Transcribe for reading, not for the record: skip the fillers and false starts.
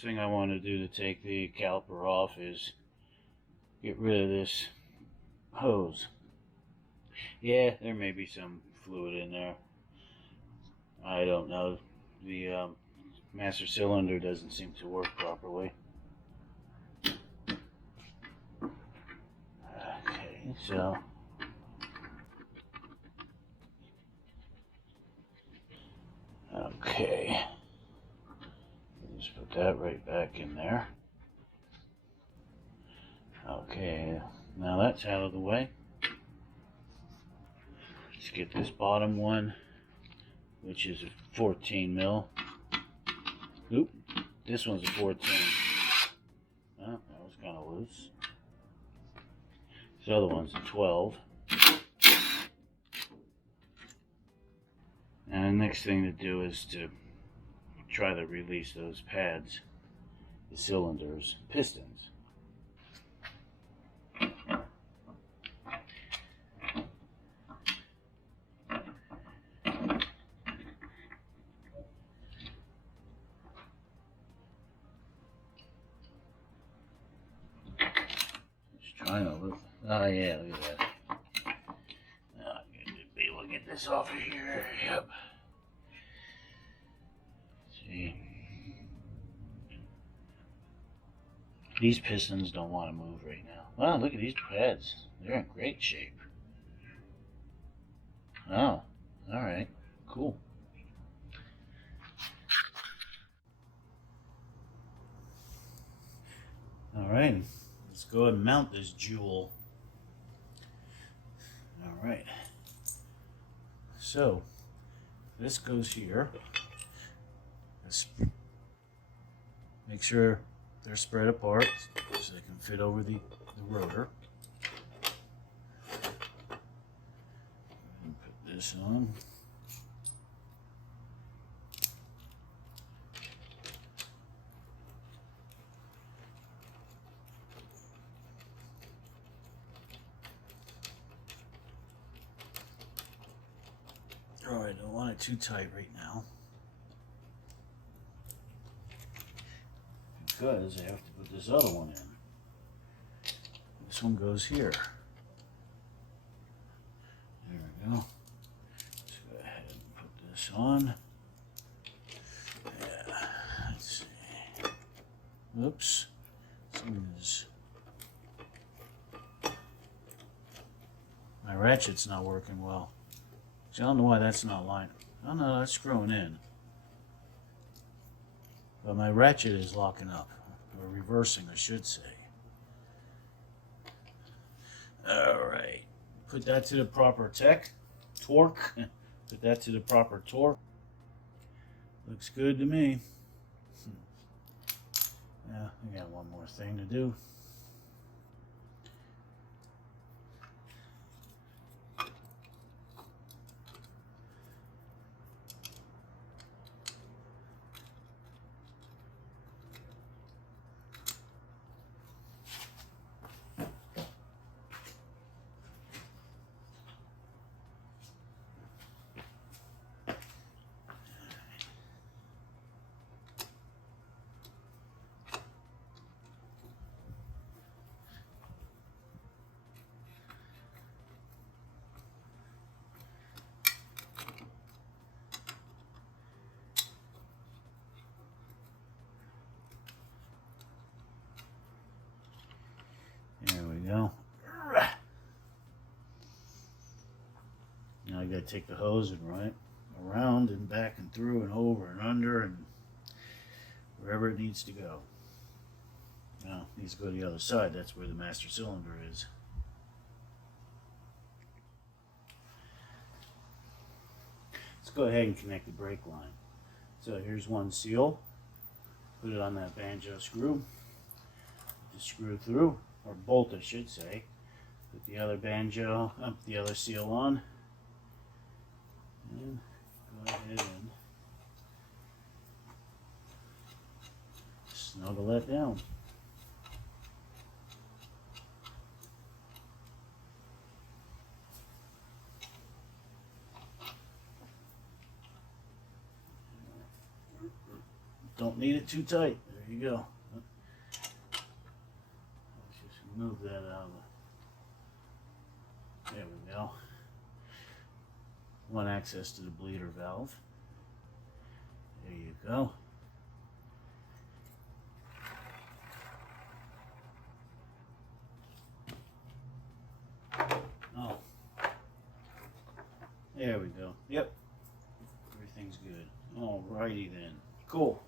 first thing I want to do to take the caliper off is get rid of this hose. Yeah, there may be some fluid in there. I don't know. The master cylinder doesn't seem to work properly. Okay, so okay, just put that right back in there. Okay, now that's out of the way. Let's get this bottom one, which is a 14 mil. Oop, this one's a 14. Oh, that was kind of loose. This other one's a 12. And the next thing to do is to try to release those pads, the cylinders, pistons. Trying to look. Oh yeah, look at that. I'm gonna be able to get this off of here. Yep. See, these pistons don't want to move right now. Wow, look at these pads. They're in great shape. Oh, all right, cool. All right. Let's go ahead and mount this jewel. All right. So this goes here. Let's make sure they're spread apart so they can fit over the rotor. And put this on. Alright, I don't want it too tight right now, because I have to put this other one in. This one goes here. There we go. Let's go ahead and put this on. Yeah, let's see. Oops. My ratchet's not working well. I don't know why that's not lined. Oh no, that's screwing in. But my ratchet is locking up. Or reversing, I should say. Alright. Put that to the proper torque. Put that to the proper torque. Looks good to me. Yeah, I got one more thing to do. There we go. Now I gotta take the hose and run it around and back and through and over and under and wherever it needs to go. Now it needs to go to the other side. That's where the master cylinder is. Let's go ahead and connect the brake line. So here's one seal. Put it on that banjo screw. Just screw through, or bolt I should say. Put the other the other seal on. And go ahead and snuggle that down. Don't need it too tight. There you go. Let's just move that out of the... There we go. One access to the bleeder valve. There you go. Oh. There we go. Yep. Everything's good. Alrighty then. Cool.